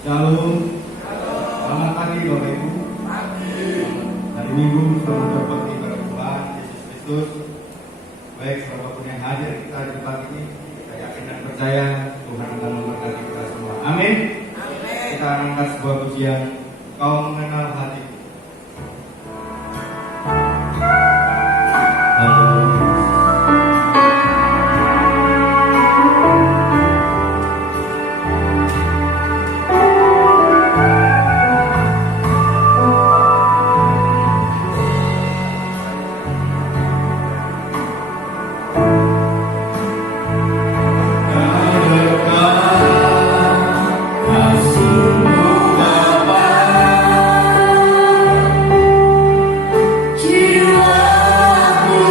Shalom. Selamat pagi Bapak Ibu. Hari Minggu selamat berbakti pada Tuhan Yesus Kristus. Baik, siapapun yang hadir kita di tempat ini, kita yakin dan percaya Tuhan akan memberkati kita semua. Amin. Kita angkat sebuah pujian, Kau Mengenal Hatiku. Jiwaku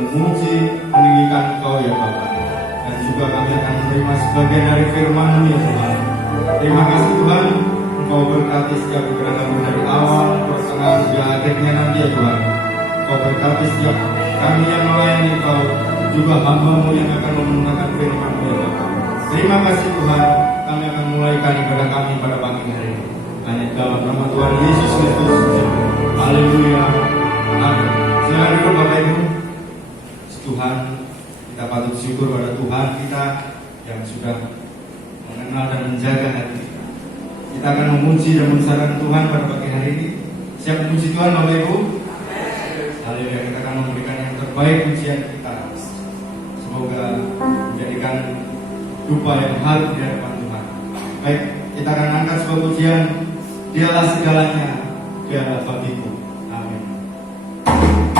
memuji, meninggikan Engkau ya Bapa. Dan juga kami akan menerima sebagian dari firman-Mu ya Tuhan. Terima kasih Tuhan, Engkau berkati setiap pikiran kami dari awal, pertengahan, hingga akhirnya nanti ya Tuhan. Engkau berkati setiap kami yang melayani Engkau, juga hamba-Mu yang akan menggunakan firman-Mu ya Bapa. Terima kasih Tuhan, kami akan mulaikan ibadah kami pada pagi hari ini. Hanya dalam nama Tuhan Yesus Kristus. Haleluya. Amin. Silakan duduk Bapak Ibu. Tuhan, kita patut syukur pada Tuhan kita yang sudah mengenal dan menjaga hati kita. Kita akan memuji dan membesarkan Tuhan pada pagi hari ini. Siap memuji Tuhan Bapak Ibu? Haleluya. Kita akan memberikan yang terbaik pujian kita. Semoga menjadikan dupa yang harum di hadapan Tuhan. Baik, kita akan angkat sebuah pujian. Dialah segalanya, dialah bagiku. Amin. Amin.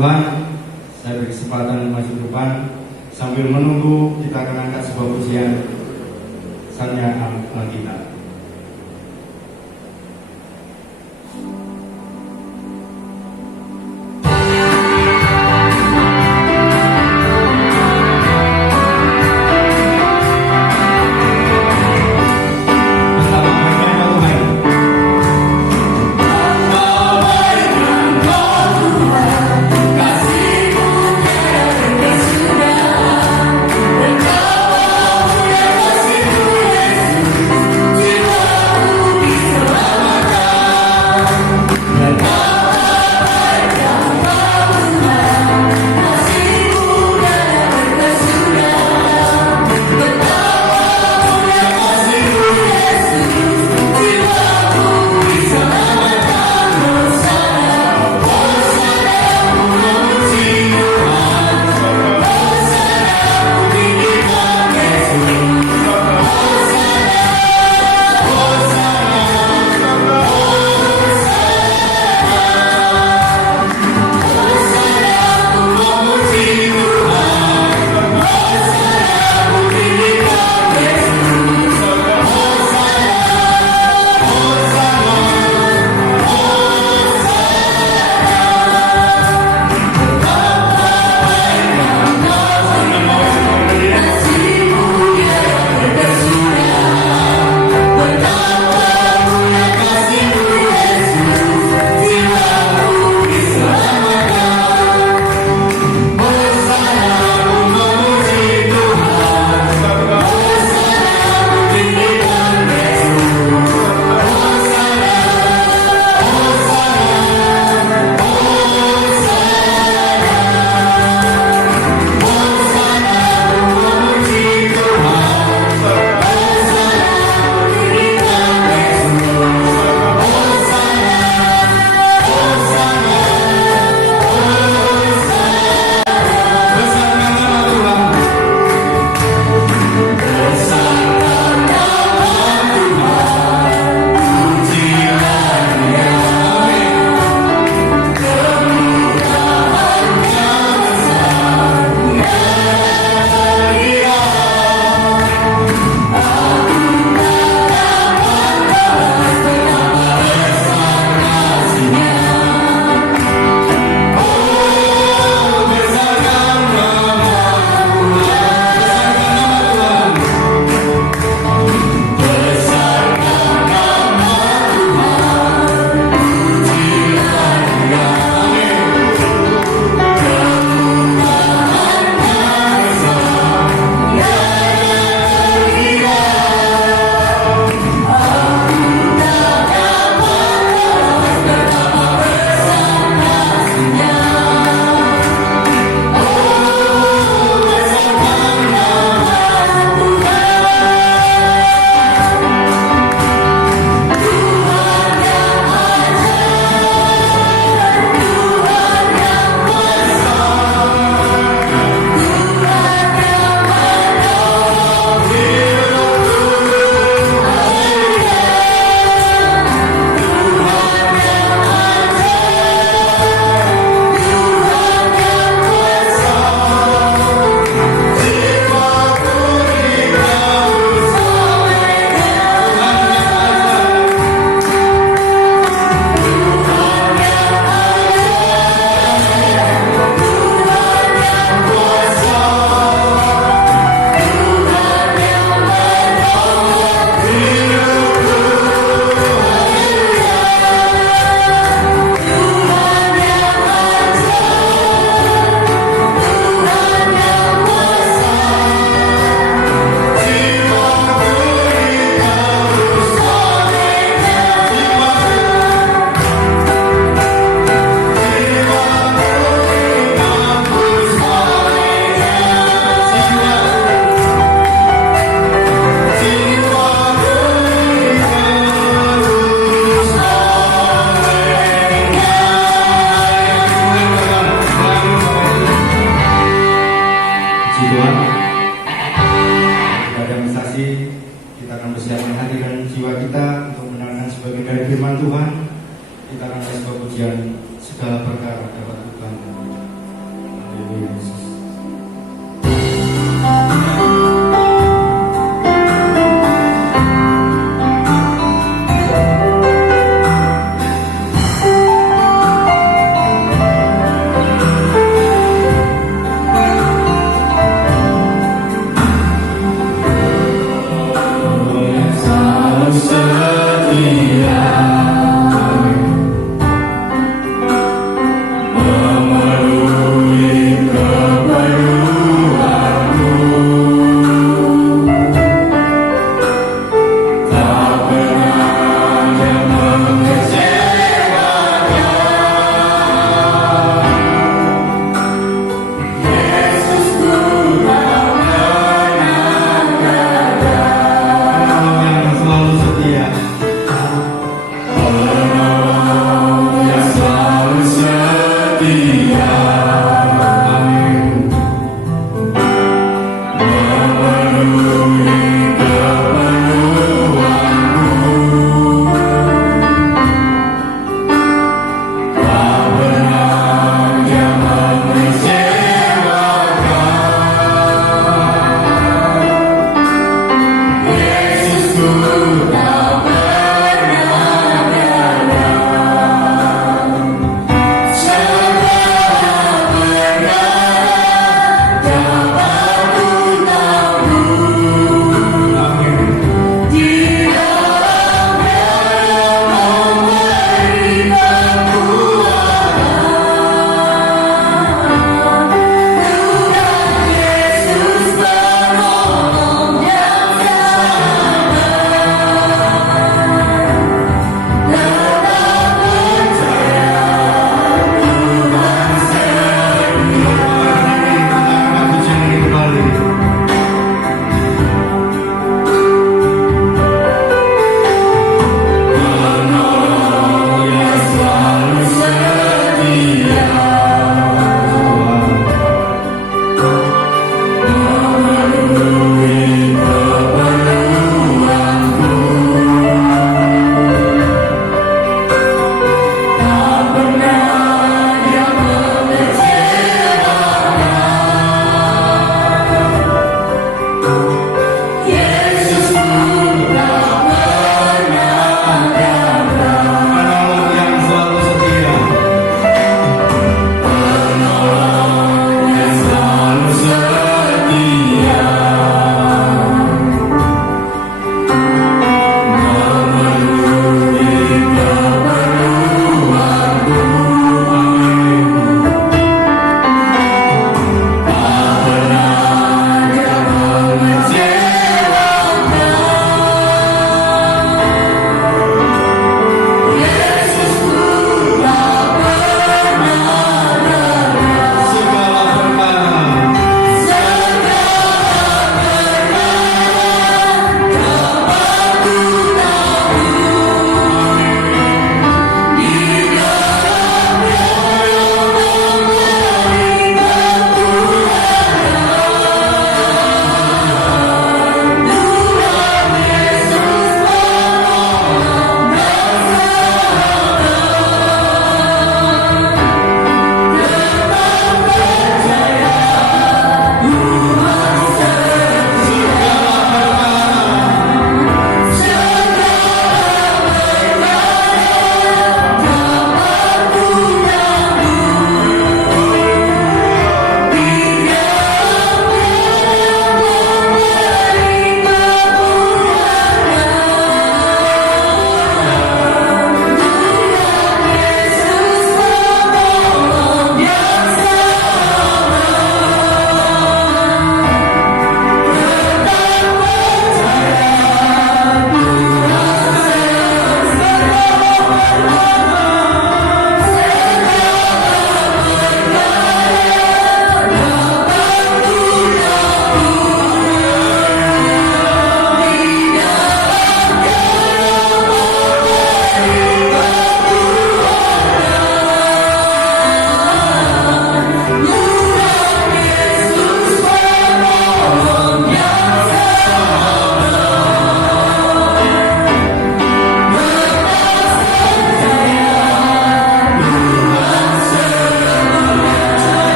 Tuhan, saya beri kesempatan maju ke depan. Sambil menunggu, kita akan angkat sebuah pujian Sanya Alkitab. firman Tuhan, kita akan sebuah pujian segala perkara dapat Tuhan. Yesus. Memenuhi keperluanmu.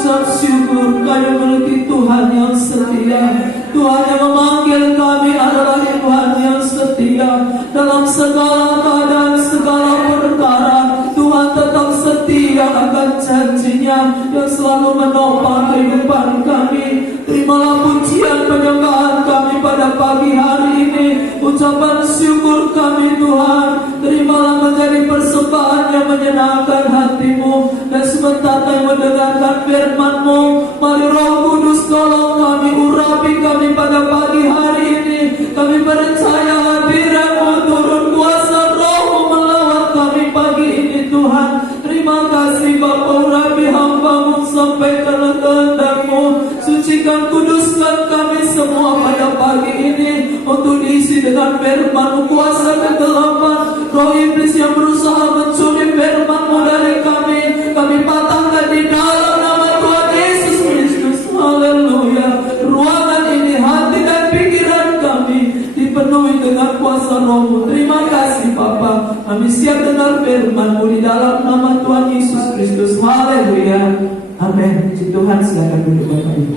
mengucap syukur karena memiliki Tuhan yang setia. Tuhan yang memanggil kami adalah Tuhan yang setia. Dalam segala keadaan, segala perkara, Tuhan tetap setia akan janjinya yang selalu menopang kehidupan kami. Terimalah pujian penyembahan kami pada pagi hari ini. Ucapan syukur kami Tuhan, terimalah menjadi persembahan yang menyenangkan hatimu. Dan sebentar kami mendengarkan firman-Mu, mari Roh Kudus tolong kami, urapi kami pada pagi hari ini. Kami percaya hadirat-Mu, turun kuasa Roh-Mu melawat kami pagi ini Tuhan. Terima kasih Bapa, urapi hamba-Mu sampai ke kehendak-Mu. Sucikan, kuduskan kami semua pada pagi ini untuk diisi dengan firman-Mu. Kuasa kegelapan, roh iblis yang berusaha mencuri firman-Mu dari kami, kami patahkan di dalam nama Tuhan Yesus Kristus. Haleluya. Ruangan ini, hati dan pikiran kami dipenuhi dengan kuasa Roh-Mu. Terima kasih Bapa, kami siap dengar firman-Mu di dalam nama Tuhan Yesus Kristus. Haleluya. Amin. Puji Tuhan, silakan duduk Bapak Ibu.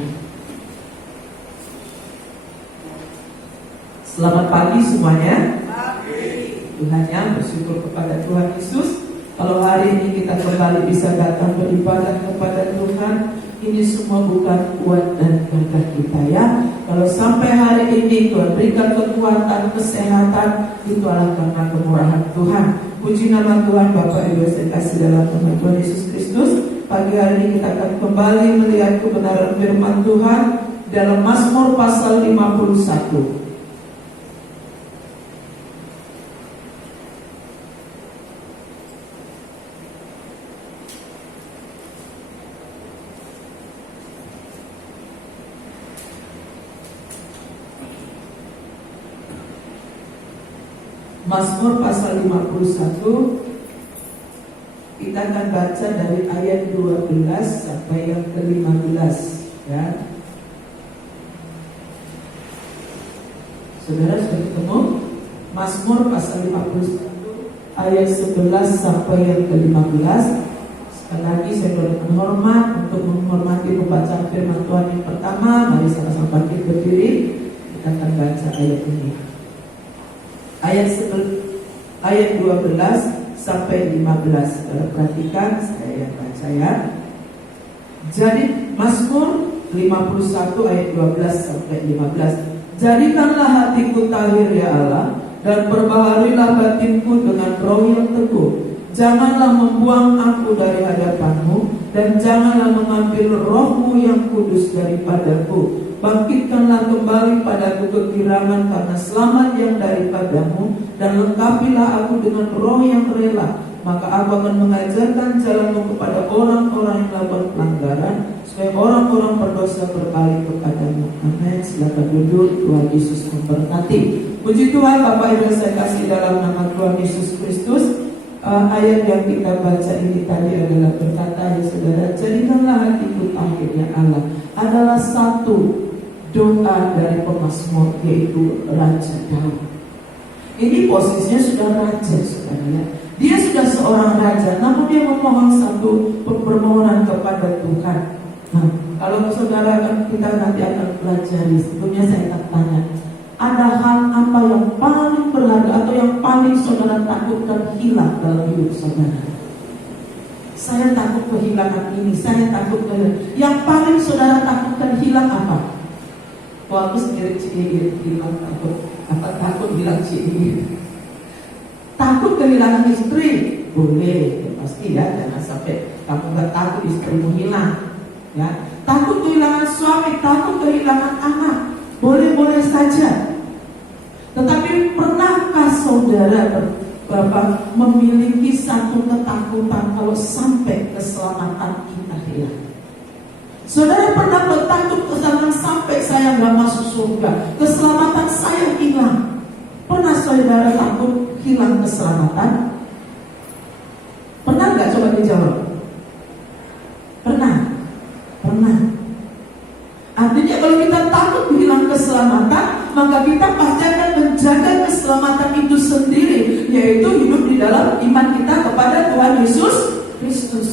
Selamat pagi semuanya. Tuhan yang bersyukur kepada Tuhan Yesus. Kalau hari ini kita kembali bisa datang beribadah kepada Tuhan, ini semua bukan kuat dan gagah kita ya. Kalau sampai hari ini Tuhan berikan kekuatan, kesehatan, itu adalah karena kemurahan Tuhan. Puji nama Tuhan. Bapak Ibu saya kasih dalam nama Tuhan Yesus Kristus. Pagi hari ini kita akan kembali melihat kebenaran firman Tuhan dalam Mazmur pasal 51. Mazmur pasal 51, kita akan baca dari ayat 12 sampai yang ke-15 ya. Saudara sudah ketemu? Mazmur pasal 51 ayat 11 sampai yang ke-15. Sekali lagi saya berdoa hormat untuk menghormati pembacaan firman Tuhan yang pertama. Mari sama-sama bangkit berdiri. Kita akan baca ayat ini. Ayat 12 sampai 15. Perhatikan, saya yang baca ya. Jadi Mazmur 51 ayat 12 sampai 15. Jadikanlah hatiku tahir ya Allah, dan perbaharuilah batinku dengan roh yang teguh. Janganlah membuang aku dari hadapan-Mu, dan janganlah mengambil roh-Mu yang kudus daripadaku. Bangkitkanlah kembali padaku kegirangan karena selamat yang daripada-Mu, dan lengkapilah aku dengan roh yang rela. Maka aku akan mengajarkan jalan-Mu kepada orang-orang yang melakukan pelanggaran, supaya orang-orang berdosa berbalik kepada-Mu. Amin. Silakan duduk. Tuhan Yesus memberkati. Puji Tuhan. Bapak Ibu saya kasih dalam nama Tuhan Yesus Kristus. Ayat yang kita baca ini tadi adalah berkata ya saudara, jadikanlah hatiku tahir ya Allah, adalah satu doa dari pemazmur, yaitu Raja Daud. Ini posisinya sudah raja saudara. Dia sudah seorang raja, namun dia memohon satu permohonan kepada Tuhan. Nah, kalau saudara kita nanti akan pelajari, sebelumnya saya akan tanya, ada hal apa yang paling berharga atau yang paling saudara takutkan hilang dalam hidup saudara? Saya takut kehilangan ini, saya takut kehilangan. Yang paling saudara takutkan hilang apa? Waktu sendiri hilang takut hilang ciri. Takut kehilangan istri, boleh, ya pasti ya, jangan sampai kamu gak takut istrimu hilang. Ya, takut kehilangan suami, takut kehilangan anak, boleh-boleh saja. Tetapi pernahkah saudara memiliki satu ketakutan kalau sampai keselamatan kita hilang? Saudara pernah bertakut keselamatan sampai saya nggak masuk surga, keselamatan saya hilang? Pernah saudara takut hilang keselamatan? Pernah nggak? Coba dijawab. Pernah. Artinya kalau kita takut hilang keselamatan, maka kita pasti akan menjaga keselamatan itu sendiri, yaitu hidup di dalam iman kita kepada Tuhan Yesus Kristus.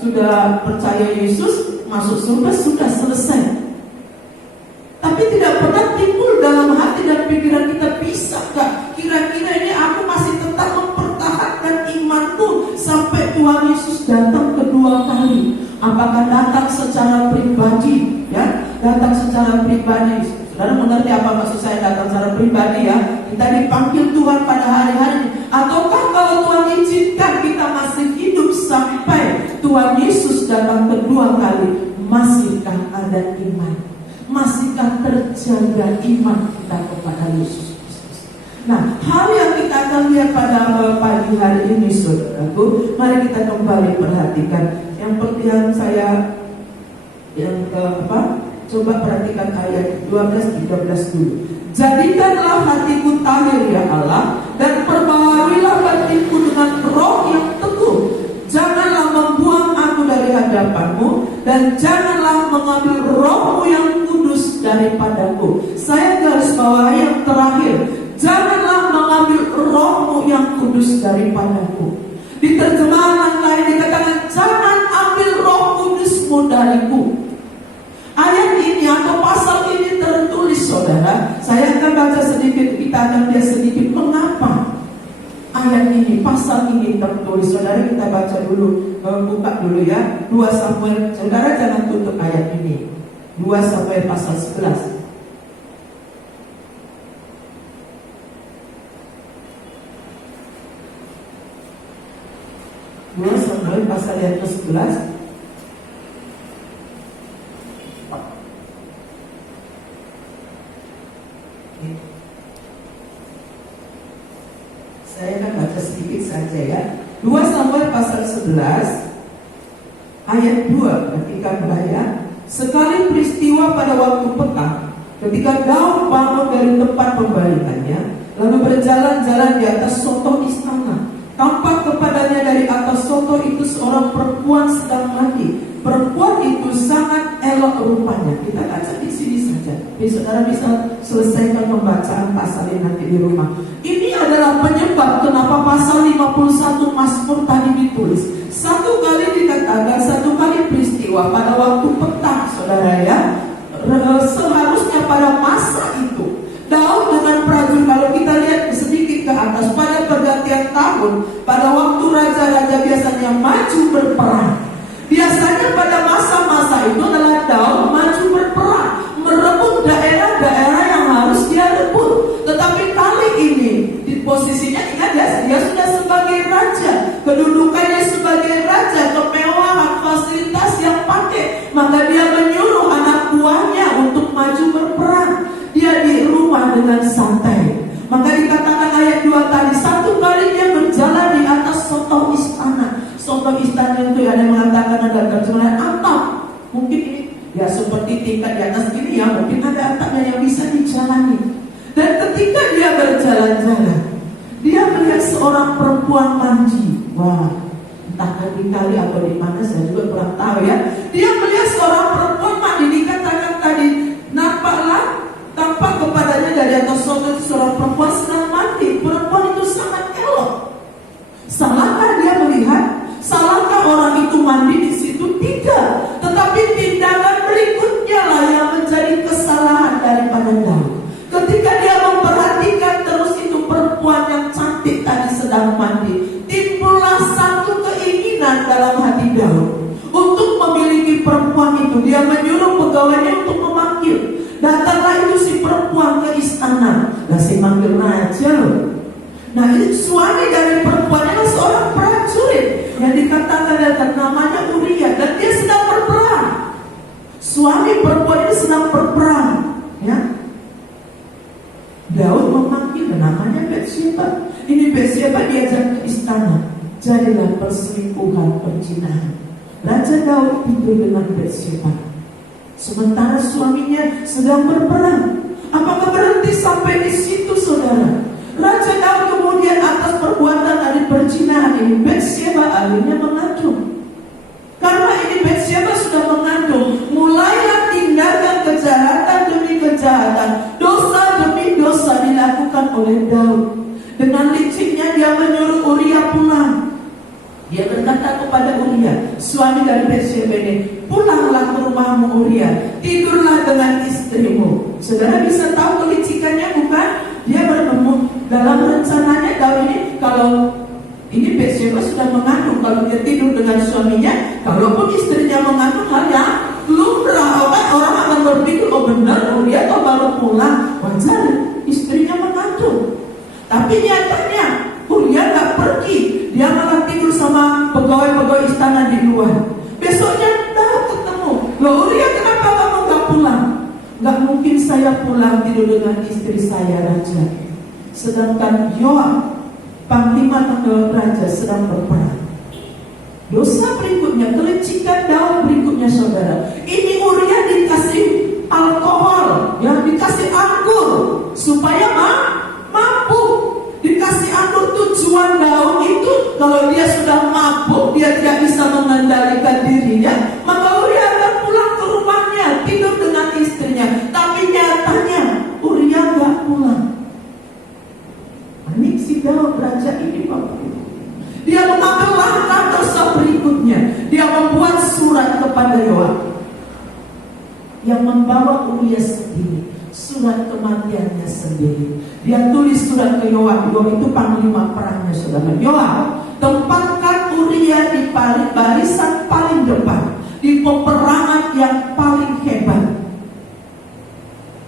sudah percaya Yesus, masuk surga, sudah selesai. Tapi tidak pernah timbul dalam hati dan pikiran kita, bisa gak kira-kira ini aku masih tetap mempertahankan imanku sampai Tuhan Yesus datang kedua kali. Apakah datang secara pribadi, ya? Datang secara pribadi. Saudara mengerti apa maksud saya datang secara pribadi, ya? Kita dipanggil Tuhan pada hari-hari ini. Ataukah kalau Tuhan izinkan kita masih hidup sampai Tuhan Yesus datang kedua kali, masihkah ada iman? Masihkah terjaga iman kita kepada Yesus Kristus? Nah, hal yang kita akan lihat pada pagi hari ini, saudaraku, mari kita kembali perhatikan. Yang saya coba perhatikan ayat 12-13 dulu. Jadikanlah hatiku tahir ya Allah, dan perbaharuilah batinku dengan roh yang teguh. Janganlah membuang aku dari hadapanmu, dan janganlah mengambil rohmu yang kudus daripadaku. Saya garis bawahi yang terakhir, janganlah mengambil rohmu yang kudus daripadaku. Di terjemahan lain dikatakan, jangan ambil roh kudusmu dariku. Ayat ini atau pasal ini tertulis, saudara. Saya akan baca sedikit, kita akan lihat sedikit mengapa ayat ini, pasal ini tertulis. Saudara, kita baca dulu, buka dulu ya, 2 Samuel. Saudara jangan tutup ayat ini. 2 Samuel pasal 11. 2 Samuel pasal yang ke-11. Saya akan baca sedikit saja ya. 2 Samuel pasal 11 ayat 2. Ketika ya, sekali peristiwa pada waktu petang, ketika Daud bangun dari tempat pembalingannya, lalu berjalan-jalan di atas soto istana, tampak kepadanya dari atas soto itu seorang perempuan sedang mandi. Perempuan itu sangat elok rupanya. Kita baca di sini saja. Saudara bisa selesaikan pembacaan pasal ini nanti di rumah. Ini adalah penyebab kenapa pasal 51 Mazmur tadi ditulis. Satu kali dikatakan, satu kali peristiwa pada waktu petang, saudara ya. Seharusnya pada masa itu Daud dengan prajurit, kalau kita lihat sedikit ke atas, pada pergantian tahun, pada waktu raja-raja biasanya maju berperang. Biasanya pada masa-masa itu adalah Daud maju berperang, merebut daerah-daerah yang harus dia rebut. Tetapi kali ini di posisinya, ingat ya, dia sudah sebagai raja, kedudukannya sebagai raja, kemewahan, fasilitas yang pakai, maka dia menyuruh anak buahnya untuk maju berperang. Dia di rumah dengan santai. Maka dikatakan ayat 2 tadi, satu kali dia berjalan di atas soto istana. Soto istana itu ada yang mengatakan ada terjemahan atap. Mungkin ini ya seperti tingkat di atas ini ya, mungkin ada atapnya yang bisa dijalani. Dan ketika dia berjalan-jalan, dia melihat seorang perempuan mandi. Wah, entah di kali atau di mana, saya juga kurang tahu ya. Dia melihat seorang perempuan mandi, dikatakan tadi, tampak kepadanya dari atas soto itu seorang perempuan sedang mandi. Perempuan itu sangat elok. Salahkah dia melihat? Salahkah orang itu mandi di situ? Tidak. Tetapi tindakan berikutnya lah yang menjadi kesalahan daripada Daud. Ketika dia memperhatikan terus itu perempuan yang cantik tadi sedang mandi, timbullah satu keinginan dalam hati Daud untuk memiliki perempuan itu. Dia menyuruh pegawainya untuk memanggil. Datanglah itu si perempuan ke istana. Nah, si manggil raja loh. Nah, ini suami dari perempuan adalah seorang prajurit yang dikatakan namanya Uria, dan dia sedang berperang. Suami perempuan ini sedang berperang, ya. Daud memanggil, namanya Batsyeba. Ini Batsyeba diajak ke istana. Jadilah perselingkuhan, perzinahan. Raja Daud tidur dengan Batsyeba, sementara suaminya sedang berperang. Apakah berhenti sampai di situ, saudara? Raja Daud kemudian atas perbuatan dari perzinahan ini, Batsyeba akhirnya mengandung. Karena ini Batsyeba sudah mengandung, mulailah tindakan kejahatan demi kejahatan, dosa demi dosa dilakukan oleh Daud. Dengan liciknya dia menyuruh Uria pulang. Dia berkata kepada Uria, suami dari Batsheba ini, pulanglah ke rumahmu Uria, tidurlah dengan istrimu. Saudara bisa tahu kelicikannya bukan? Dia bertemu dalam rencananya Daud ini, kalau ini Batsheba sudah mengandung, kalau dia tidur dengan suaminya, kalaupun istrinya mengandung, hal yang lumrah, orang akan berpikir, oh benar, Uria atau baru pulang, wajar istrinya mengandung. Tapi nyatanya Uria gak pergi, dia malah tidur sama pegawai-pegawai istana di luar. Besoknya Daud ketemu, loh Uria kenapa kamu gak pulang? Gak mungkin saya pulang tidur dengan istri saya raja. Sedangkan Yoab, panglima tentara raja, sedang berperang. Dosa berikutnya, kelicikan Daud berikutnya saudara, ini Uria dikasih alkohol, yang dikasih anggur supaya mampu. Dikasih anggur, tujuan Daud itu kalau dia sudah mabuk, dia tidak bisa mengendalikan dirinya, maka Uria akan pulang ke rumahnya, tidur dengan istrinya. Tapi nyatanya Uria gak pulang. Panik si Daud raja ini Bapak. Dia mengambil langkah dosa berikutnya. Dia membuat surat kepada Yoab yang membawa Uria sendiri, surat kematiannya sendiri. Dia tulis surat ke Yoab. Yoab itu panglima perangnya saudara. Yoab, tempatkan Uria di barisan paling depan, di peperangan yang paling hebat.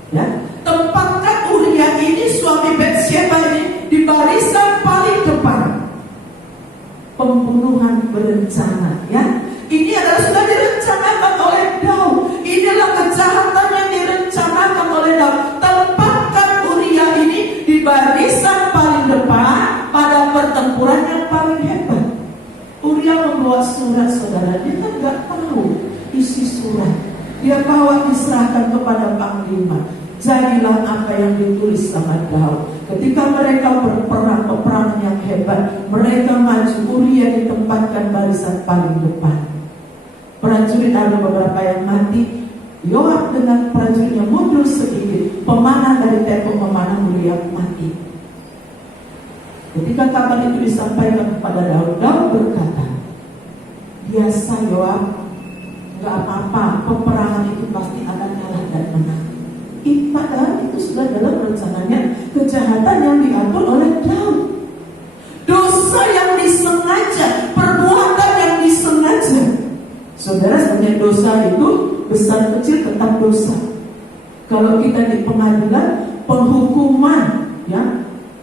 Ya, tempatkan Uria ini, suami Batsheba ini, di barisan paling depan. Pembunuhan berencana, ya. Ini adalah sudah direncanakan oleh Daud. Inilah kejahatan yang direncanakan oleh Daud. Tempatkan Uria ini di barisan paling depan pada pertempuran yang paling hebat. Uria membawa surat saudara. Dia kan gak tahu isi surat. Dia bawa diserahkan kepada panglima. Jadilah apa yang ditulis sama Daud. Ketika mereka berperang, peperangan yang hebat, mereka maju, Uria ditempatkan barisan paling depan. Prajurit ada beberapa yang mati. Yoab dengan prajuritnya mundur sedikit. Pemanah dari tembok memanah, Uria mati. Ketika kabar itu disampaikan kepada Daud, Daud berkata, biasa Yoab, gak apa-apa, peperangan itu pasti akan kalah dan menang. Padahal itu sudah dalam rencananya kejahatan yang diatur oleh Daud. Dosa yang disengaja, perbuatan yang disengaja. Saudara, sebenarnya dosa itu besar kecil tetap dosa. Kalau kita di pengadilan, penghukuman, ya,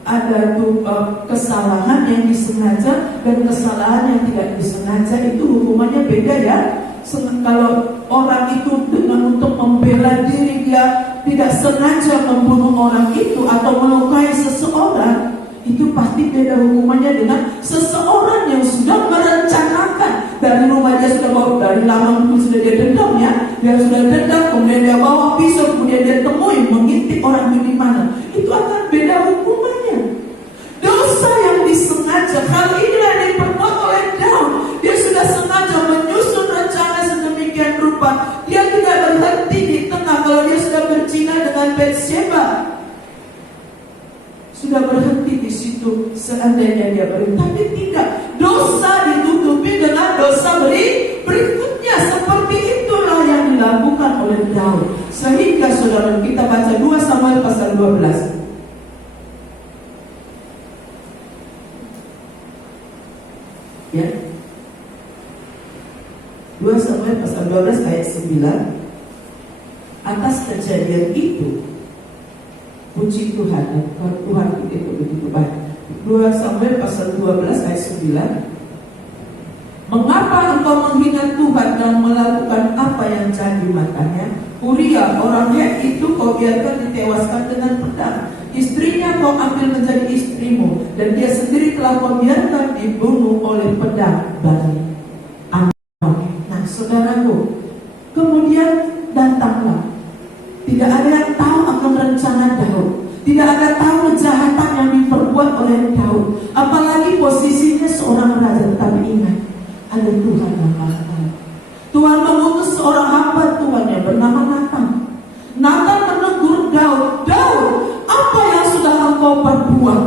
ada tuh kesalahan yang disengaja dan kesalahan yang tidak disengaja, itu hukumannya beda ya. Kalau orang itu dengan untuk membela diri, dia tidak sengaja membunuh orang itu atau melukai seseorang, itu pasti beda hukumannya dengan seseorang yang sudah merencanakan. Dari rumah dia sudah bawa, dari lama dulu sudah dia dendam, ya, dia sudah dendam, kemudian dia bawa pisau, kemudian dia temui mengintip orang itu di mana, itu akan beda hukumannya. Dosa yang disengaja, hal inilah yang diperbuat oleh Daud. Dia sudah sengaja menyusun rencana sedemikian rupa. Dia tidak berhenti di tengah. Kalau dia sudah berzina dengan Batsheba, sudah berhenti di situ seandainya dia berhenti. Tapi tidak, dosa ditutupi dengan dosa berikutnya. Seperti itulah yang dilakukan oleh Daud. Sehingga saudara, kita baca 2 Samuel pasal 12. Ya, 2 Samuel pasal 12 ayat 9. Atas kejadian itu, puji Tuhan, Tuhan itu begitu baik. 2 Samuel pasal 12 ayat 9. Mengapa engkau menghina Tuhan dan melakukan apa yang jahat di matanya? Uria orang Het itu kau biarkan ditewaskan dengan pedang. Istrinya kau ambil menjadi istrimu, dan dia sendiri telah kau biarkan dibunuh oleh pedang Bani Ammon. Nah saudaraku, kemudian datanglah. Tidak ada yang tahu akan rencana Daud. Tidak ada tahu kejahatan yang diperbuat oleh Daud. Apalagi posisinya seorang raja. Tapi ingat, ada Tuhan yang Maha Tahu. Tuhan mengutus seorang hamba Tuhan yang bernama Natan. Natan menegur Daud. Daud, apa yang sudah engkau perbuat?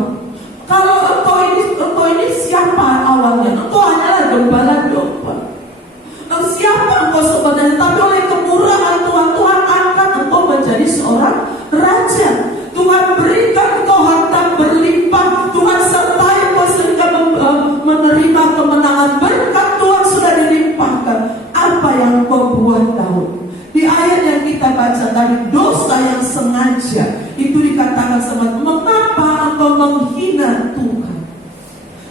Kalau engkau ini siapa awalnya? Engkau hanyalah gembala domba. baca tadi, dosa yang sengaja itu dikatakan sama, mengapa engkau menghina Tuhan?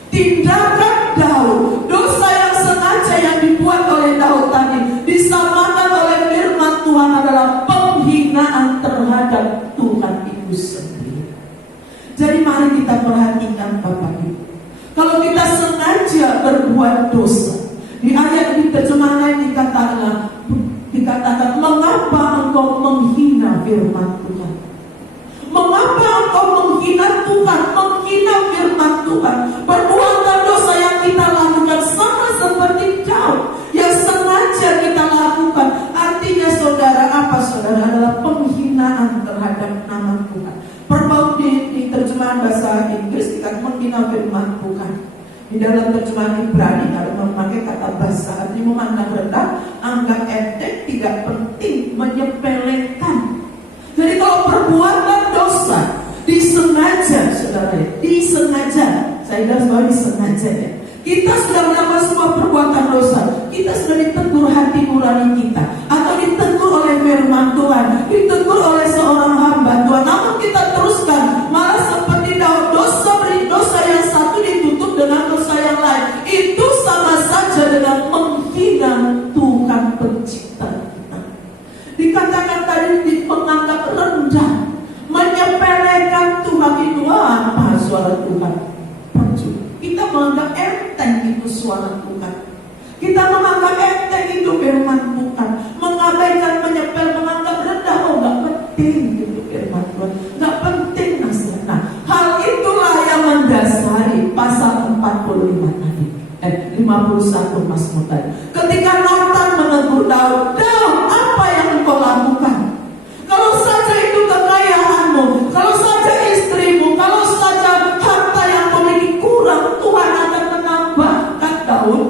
Tindakan Daud, dosa yang sengaja yang dibuat oleh Daud tadi disamakan oleh firman Tuhan adalah penghinaan terhadap Tuhan itu sendiri. Jadi mari kita perhatikan Bapak Ibu, kalau kita sengaja berbuat dosa, di ayat di terjemahan lain dikatakan mengapa engkau menghina firman Tuhan? Mengapa engkau menghina Tuhan, menghina firman Tuhan? Perbuatan dosa yang kita lakukan sama seperti Daud yang sengaja kita lakukan. Artinya saudara, apa saudara? Adalah penghinaan terhadap nama Tuhan. Perbaut di terjemahan bahasa Inggris dikatakan menghina firman Tuhan. Di dalam terjemahan Ibrani kalau memakai kata bahasa artinya memandang rendah, anggap enteng, tidak penting, menyepelekan. Jadi kalau perbuatan dosa disengaja, saudara, disengaja, saya garis bawahi disengaja ya. Kita sudah melakukan sebuah perbuatan dosa, kita sudah ditegur hati nurani kita, atau ditegur oleh firman Tuhan, ditegur oleh seorang hamba Tuhan, namun kita teruskan, malah seperti Daud, dosa yang satu ditutup dengan dosa yang lain. Itu sama saja dengan menghina Tuhan pencipta kita. Dikatakan tadi menganggap rendah, menyepelekan Tuhan itu apa suara Tuhan? Kita menganggap enteng itu suara Tuhan. Kita menganggap enteng itu firman Tuhan. Mengabaikan, menyepel, menganggap rendah. Oh, gak penting itu firman Tuhan. Gak penting nasihat. Nah, hal itulah yang mendasari pasal 45 tadi. 51 Mazmur tadi. Ketika Nathan menegur Daud, Daud, apa yang engkau lakukan? Kalau saja itu kekayaanmu, kalau saja istrimu, kalau saja harta yang kau miliki kurang, Tuhan akan menambahkan Daud.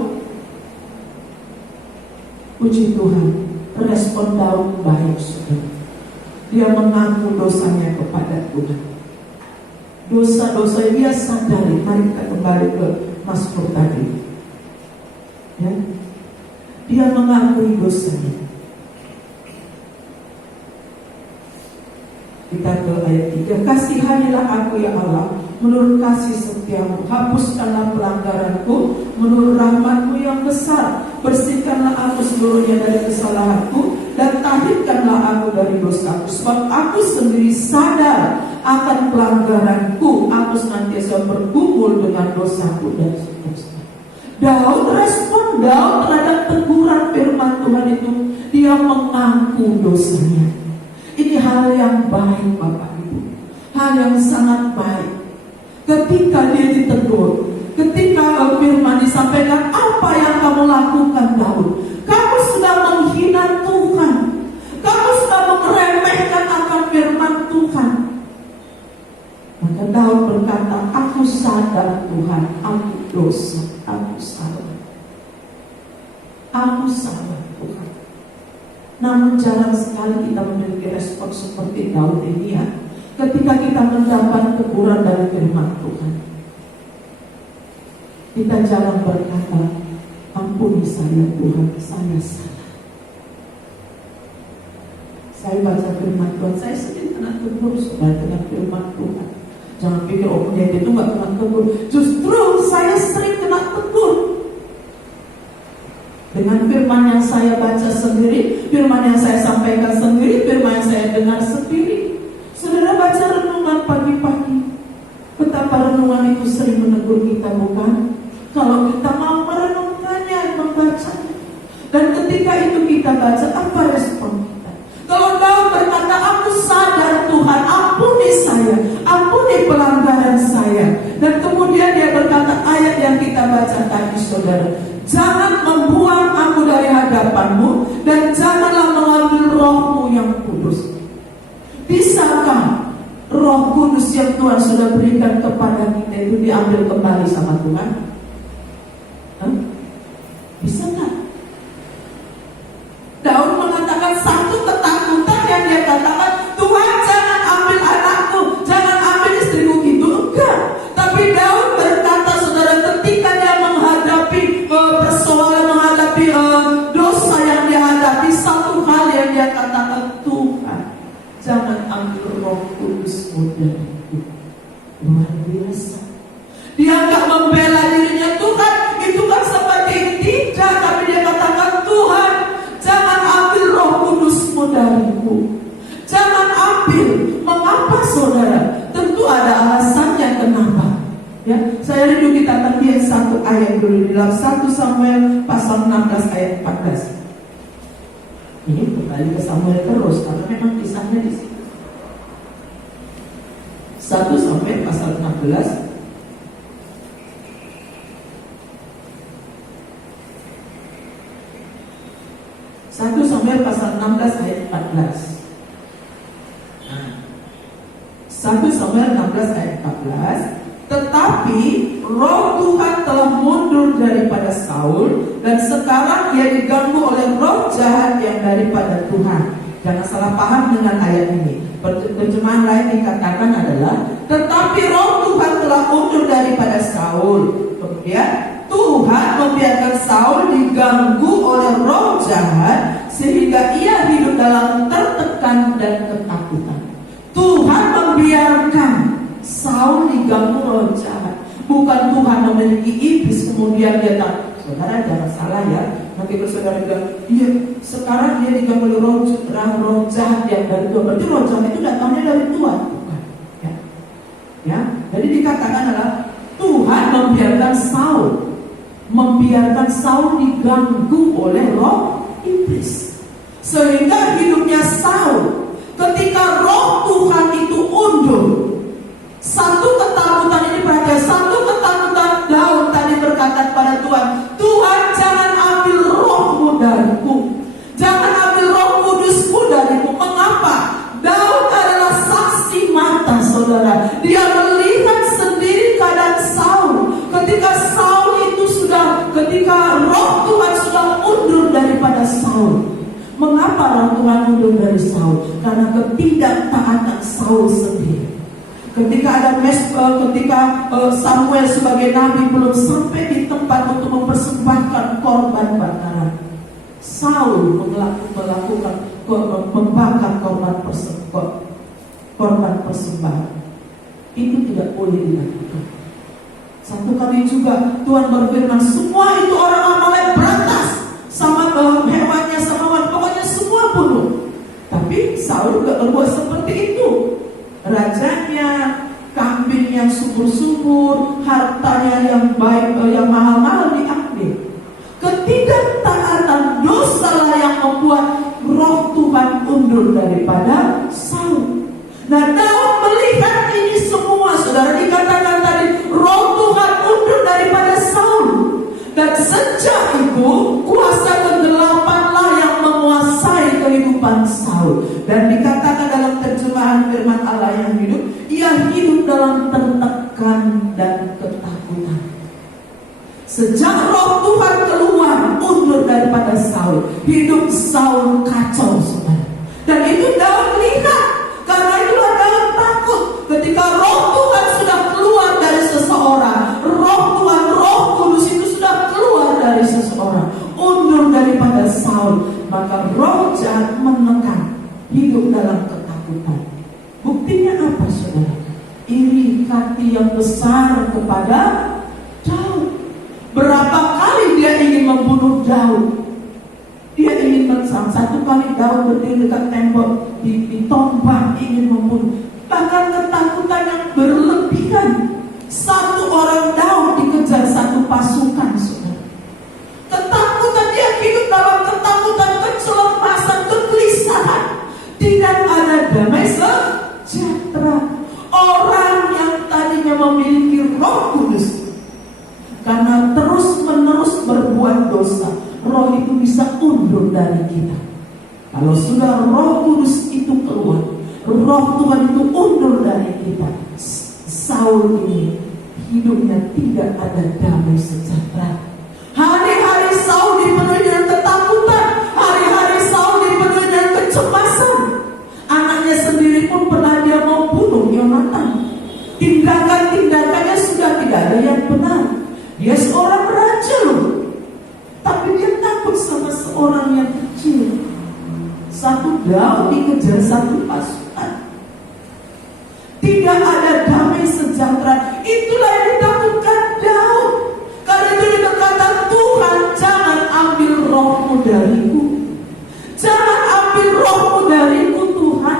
Puji Tuhan, respon Daud baik saudara. Dia mengaku dosanya kepada Tuhan. Dosa-dosa yang dia sadari. Mari kita kembali ke Mazmur tadi ya. Dia mengakui dosanya. Kita ke ayat 3. Kasihanilah aku ya Allah, menurut kasih setiamu. Hapuskanlah pelanggaranku, menurut rahmatmu yang besar. Bersihkanlah aku seluruhnya dari kesalahanku, dan tahirkanlah aku dari dosaku. Sebab aku sendiri sadar akan pelanggaranku, aku senantiasa bergumul dengan dosaku dan seterusnya. Daud, respon Daud terhadap teguran firman Tuhan itu, dia mengaku dosanya. Ini hal yang baik Bapak Ibu, hal yang sangat baik. Ketika dia ditegur, ketika firman disampaikan, apa yang kamu lakukan Daud? Kamu sudah menghina Tuhan, kamu sudah meremehkan akan firman Tuhan. Maka Daud berkata, aku sadar Tuhan, aku dosa, aku salah. Aku salah Tuhan. Namun jarang sekali kita memiliki respon seperti Daud ini ya. Ketika kita mendapat teguran dari firman Tuhan, kita jarang berkata, ampuni saya Tuhan, saya salah. Saya baca firman Tuhan, saya sendiri kena tegur supaya dengan firman Tuhan. Jangan pikir dia itu gak kena tegur. Justru saya sering kena tegur dengan firman yang saya baca sendiri, firman yang saya sampaikan sendiri, firman yang saya dengar sendiri. Saudara baca renungan pagi-pagi, betapa renungan itu sering menegur kita, bukan? Kalau kita mau merenungkannya, membacanya. Dan ketika itu kita baca, apa respon kita? Kalau Daud berkata, aku sadar Tuhan, ampuni saya, ampuni pelanggaran saya. Dan kemudian dia berkata ayat yang kita baca tadi saudara, jangan membuang aku dari hadapanmu, dan janganlah mengambil rohmu yang kudus. Bisakah roh kudus yang Tuhan sudah berikan kepada kita itu diambil kembali sama Tuhan? Bisa gak? Daud mengatakan satu ketakutan yang dia katakan, Tuhan jangan ambil anakku, jangan ambil istriku, gitu enggak. Tapi Daud berkata saudara, ketika dia menghadapi persoalan, menghadapi dosa yang dia hadapi, satu hal yang dia katakan, Tuhan kudusmu dariku. Luar biasa. Dia nggak membela dirinya, Tuhan itu kan seperti tidak, tapi dia katakan, Tuhan jangan ambil Roh Kudusmu dariku, jangan ambil. Mengapa saudara? Tentu ada alasannya kenapa. Ya, saya rindu kita akan lihat satu ayat dulu di dalam 1 Samuel pasal 16 ayat 14. Ini kembali ke Samuel terus karena memang kisahnya di situ. 1 Samuel pasal 16 1 Samuel pasal 16 ayat 14. 1 Samuel 16 ayat 14. Tetapi roh Tuhan telah mundur daripada Saul, dan sekarang ia diganggu oleh roh jahat yang daripada Tuhan. Jangan salah paham dengan ayat ini. Terjemahan lain dikatakan adalah, tetapi roh Tuhan telah mundur daripada Saul. Kemudian Tuhan membiarkan Saul diganggu oleh roh jahat sehingga ia hidup dalam tertekan dan ketakutan. Tuhan membiarkan Saul diganggu roh jahat. Bukan Tuhan memiliki iblis kemudian dia tak. Saudara jangan salah ya. Nanti saudara bilang, iya sekarang dia diganggu oleh roh jahat yang dari Tuhan. Berarti roh jahat itu datangnya dari Tuhan. Bukan. Ya. Jadi dikatakan adalah Tuhan membiarkan Saul diganggu oleh roh iblis. Sehingga hidupnya Saul ketika roh Tuhan itu undur. Satu ketakutan ini perhatian, satu ketakutan Daud tadi berkata pada Tuhan, Tuhan jangan ambil rohmu dariku, jangan ambil roh kudusmu dariku. Mengapa? Daud adalah saksi mata saudara. Dia melihat sendiri keadaan Saul. Ketika roh Tuhan sudah undur daripada Saul. Mengapa roh Tuhan undur dari Saul? Karena ketidaktaatan Saul sendiri. Ketika Samuel sebagai nabi belum sampai di tempat untuk mempersembahkan korban bakaran, Saul membakar korban persembahan. Itu tidak boleh dilakukan. Satu kali juga Tuhan berfirman, semua itu orang Amalek berantas sama hewannya, sama pokoknya semua bunuh. Tapi Saul juga berbuat seperti itu. Rajanya, kambing yang subur-subur, hartanya yang baik, yang mahal-mahal diambil. Ketidaktaatan dosa yang membuat roh Tuhan undur daripada Saul. Nah, Daud melihat ini semua, saudara, dikatakan tadi roh Tuhan undur daripada Saul. Dan sejak itu kuasa kegelapanlah yang menguasai kehidupan Saul. Dan dikatakan dalam terjemahan firman Allah yang hidup, ia hidup dalam tertekan dan ketakutan. Sejak roh Tuhan keluar undur daripada Saul, hidup Saul kacau, saudara. Dan itu Daud lihat. Karena itulah Daud takut ketika roh Tuhan sudah keluar dari seseorang. Roh Tuhan, roh kudus itu sudah keluar dari seseorang, undur daripada Saul. Maka roh jahat menekan, hidup dalam ketakutan. Buktinya apa, saudara? Iri hati yang besar kepada Daud. Berapa kali dia ingin membunuh Daud? Dia ingin mensam. Satu kali Daud berdiri dekat tembok, ditombak, ingin membunuh. Bahkan ketakutan yang berlebihan. Satu orang Daud dikejar satu pasukan, saudara. Ketakutan, dia hidup dalam ketakutan, kecelemasan, kegelisahan. Tidak ada damai sejahtera. Orang yang tadinya memiliki roh kudus, karena terus-menerus berbuat dosa, roh itu bisa undur dari kita. Kalau sudah roh kudus itu keluar, roh Tuhan itu undur dari kita, Saul ini hidupnya tidak ada damai sejahtera. Hari-hari Saul dipenuhi dengan ketakutan, hari-hari Saul dipenuhi dengan kecemasan. Anaknya sendiri pun pernah dia mau bunuh Yonatan. Tindakan-tindakannya sudah tidak ada yang benar. Dia seorang raja loh, tapi dia takut sama seorang yang kecil. Satu Daud dikejar satu pasukan. Tidak ada damai sejahtera. Itulah yang ditakutkan Daud. Karena itu dia berkata, Tuhan jangan ambil rohmu dariku. Jangan ambil rohmu dariku Tuhan.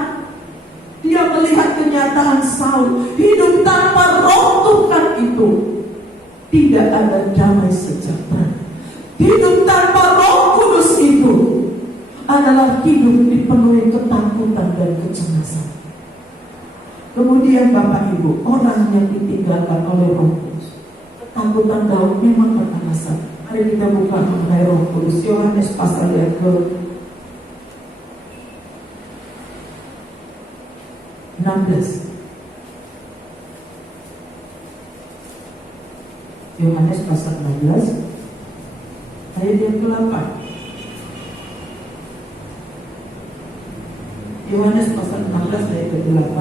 Dia melihat kenyataan Saul. Hidup tanpa roh Tuhan itu tidak ada damai sejahtera. Hidup tanpa Roh Kudus itu adalah hidup dipenuhi ketakutan dan kecemasan. Kemudian Bapak Ibu, orang yang ditinggalkan oleh Roh Kudus, ketakutan Daud memang beralasan. Mari kita buka mengenai Roh Kudus, Yohanes pasal yang ke-16. Yohanes pasal 16 ayat yang ke-8. Yohanes pasal 16 ayat ke-8.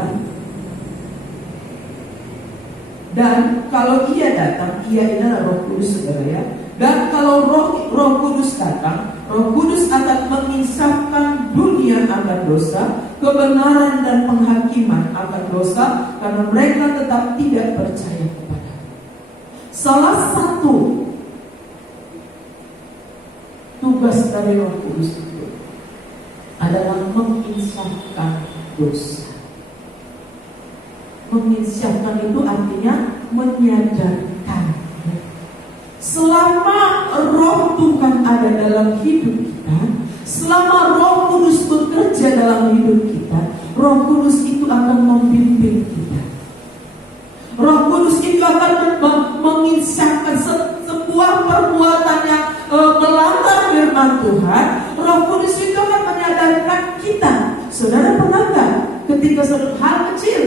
Dan kalau ia datang, ia adalah Roh Kudus, saudara ya. Dan kalau Roh Kudus datang, Roh Kudus akan menginsafkan dunia akan dosa, kebenaran dan penghakiman akan dosa, karena mereka tetap tidak percaya kepada. Salah satu tugas dari Roh Kudus itu adalah menginsafkan dosa. Menginsafkan itu artinya menyadarkan. Selama Roh Tuhan ada dalam hidup kita, selama Roh Kudus bekerja dalam hidup kita, Roh Kudus itu akan membimbing kita. Roh Kudus itu akan menginsafkan sebuah perbuatan yang melanggar firman Tuhan. Roh Kudus itu akan menyadarkan kita. Saudara pernah nggak ketika hal kecil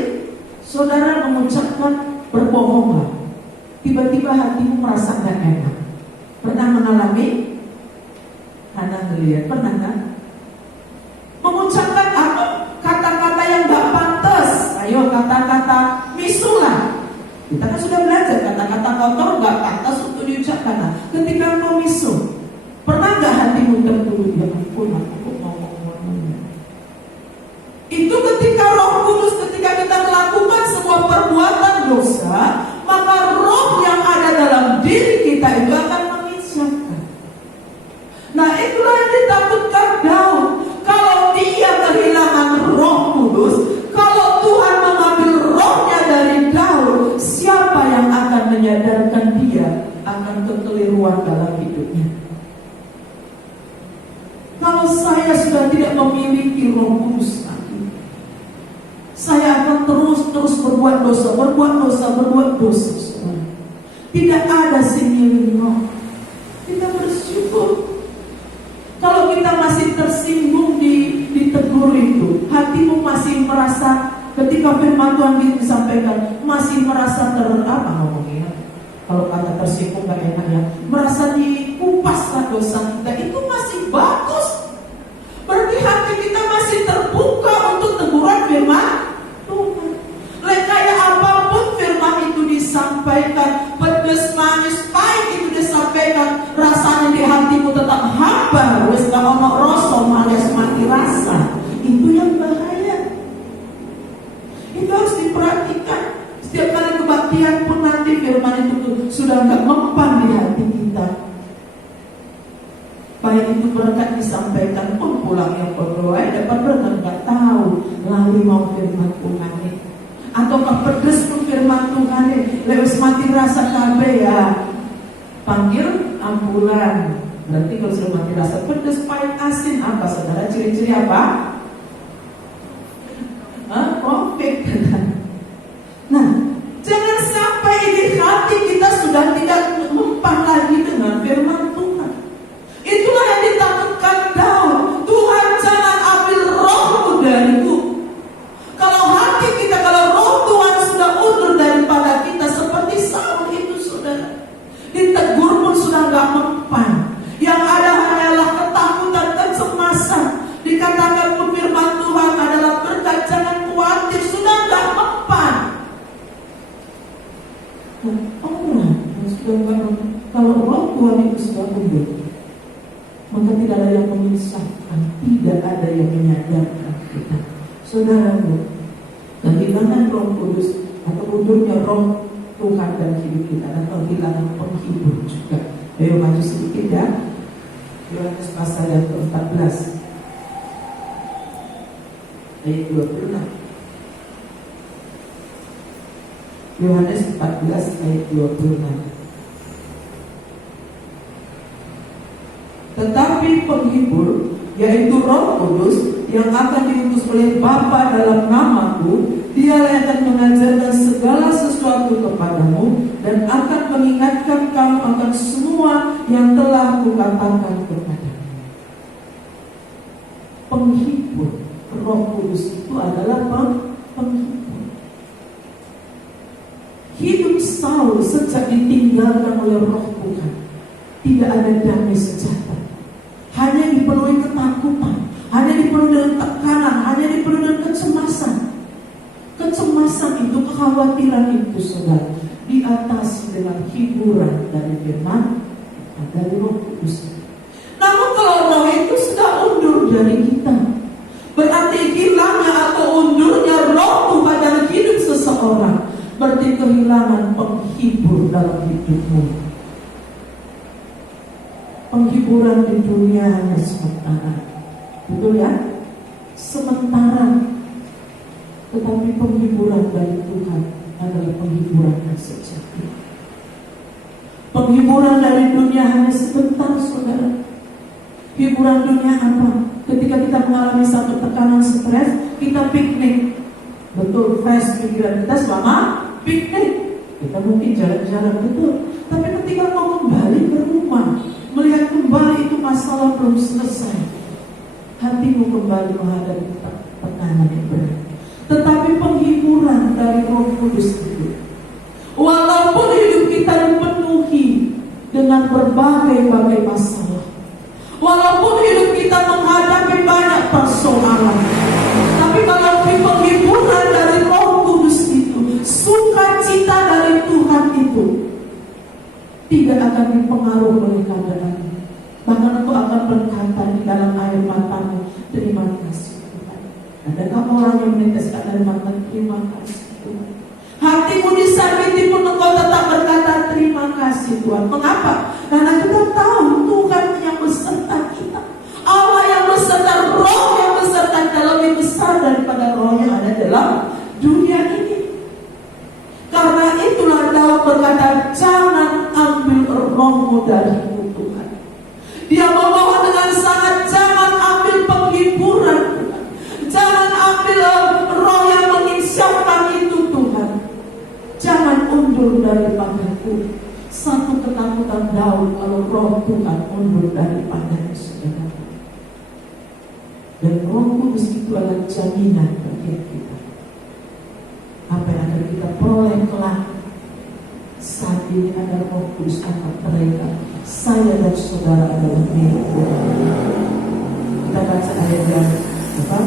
saudara mengucapkan berbohonglah, tiba-tiba hatimu merasa nggak enak? Pernah mengalami? Anak melihat, pernah kan? Mengucapkan apa? Kata-kata yang nggak pantas. Ayo, kata-kata misulah. Kita kan sudah belajar kata-kata kotor nggak pantas untuk diucapkan. Nah, ketika engkau misuh, pernah nggak hatimu tertuju? Ya ampun, aku ngomong-ngomong. Itu ketika Roh Kudus, ketika kita melakukan sebuah perbuatan dosa, maka roh yang ada dalam diri kita itu akan menginsafkan. Nah, itulah yang ditakutkan Daud. Kalau dia kehilangan Roh Kudus, kalau Tuhan mengambil rohnya dari Daud, siapa yang akan menyadarkan dia akan kekeliruan dalam hidupnya? Kalau saya sudah tidak memiliki Roh Kudus lagi, saya akan terus berbuat dosa. Tidak ada seiring roh. Kita bersyukur. Kalau kita masih tersinggung ditegur itu, hatimu masih merasa ketika firman Tuhan disampaikan masih merasa ngomongnya. Kalau kata tersinggung gak enak ya, merasa dikupas dosa kita, itu masih bagus. Berarti hati kita masih terbuka untuk teguran firman Tuhan. Kayak apapun firman itu disampaikan, pedes, manis, pahit itu disampaikan, rasanya di hatimu tetap hambar, wis gak ono rasa, malas mati rasa. Itu yang bahaya. Itu harus diperhatikan. Setiap kali kebaktian pun nanti firman itu sudah gak mempan di hati kita. Baik itu berkat disampaikan pun pulang yang berdoa dapat berkat gak tahu lali mau firman Tuhan ini. Ataukah pedes pun firman Tuhan ini lewis mati rasa kabe ya, panggil ambulan. Berarti kalau sudah mati rasa pedes, pahit, asin, apa saudara? Ciri-ciri apa? Konflik. Nah, jangan sampai di hati kita sudah tidak mempan lagi dengan firman Tuhan. Itulah yang ditakutkan Daud. Tuhan jangan ambil rohmu dariku. Kalau hati kita, kalau roh Tuhan sudah undur daripada kita, seperti Saul itu saudara, ditegur pun sudah gak mempan. Yang ada hanyalah ketakutan, kecemasan. Dikatakan pun firman Tuhan adalah berkat, jangan khawatir, sudah gak mempan. Nah, orang yang sudah gak mempan, kalau roh Tuhan itu sudah undur, maka tidak ada yang memisahkan, tidak ada yang menyadarkan kita. Saudara, bagi kehilangan Roh Kudus atau mundurnya Roh Tuhan dalam hidup kita dan kehilangan penghibur juga. Ayo maju sedikit ya. Yohanes pasal yang ke-14 ayat 26. Yohanes 14 ayat 26. Tetapi penghibur, yaitu Roh Kudus yang akan diutus oleh Bapa dalam namaku, Dialah yang akan mengajarkan segala sesuatu kepadamu dan akan mengingatkan kamu akan semua yang telah kukatakan kepadamu. Penghibur, Roh Kudus itu adalah penghibur. Hidup Saul sejak ditinggalkan oleh Roh Tuhan, tidak ada damai sejahtera. Hanya dipenuhi ketakutan, hanya dipenuhi dengan tekanan, hanya dipenuhi dengan kecemasan. Kecemasan itu, kekhawatiran itu, saudara, diatasi dengan hiburan dari firman dan dari Roh Kudus. Namun kalau Roh itu sudah undur dari kita, berarti hilangnya atau undurnya Roh Tuhan dalam hidup seseorang, berarti kehilangan penghibur dalam hidupmu. Penghiburan di dunia hanya sementara, betul ya? Sementara. Tetapi penghiburan dari Tuhan adalah penghiburan yang sejati. Penghiburan dari dunia hanya sebentar, saudara. Hiburan dunia apa? Ketika kita mengalami satu tekanan stres, kita piknik. Betul, fresh pikiran kita selama piknik. Kita mungkin jalan-jalan, betul. Tapi ketika mau kembali ke rumah, melihat kembali itu masalah belum selesai, hatimu kembali menghadapi tekanan yang berat. Tetapi penghiburan dari Roh Kudus itu, walaupun hidup kita dipenuhi dengan berbagai-bagai masalah, walaupun hidup kita menghadapi banyak persoalan, tapi kalau penghiburan dari Roh Kudus itu, sukacita dari Tuhan itu tidak akan dipengaruhi oleh keadaan. Bahkan engkau akan berkata di dalam air matamu, terima kasih Tuhan. Adakah orang yang meneteskan air mata, terima kasih Tuhan. Hatimu disakiti pun engkau tetap berkata terima kasih Tuhan. Mengapa? Karena kita tahu Tuhan yang beserta kita, Allah yang beserta, Roh yang beserta kita lebih besar daripada roh yang ada dalam dunia ini. Karena itulah Daud berkata, jangan ambil rohmu dariku Tuhan. Dia memohon dengan sangat, jangan ambil penghiburan Tuhan, jangan ambil roh yang menginsapkan itu Tuhan, jangan undur daripadaku. Satu ketakutan Daud kalau roh Tuhan undur daripadanya, saudara. Dan Roh Kudus itu adalah jaminan bagi kita. Apa yang akan kita peroleh kelak saat ini adalah Roh Kudus akan mereka. Saya dan saudara adalah milik Tuhan. Kita baca ayat yang apa?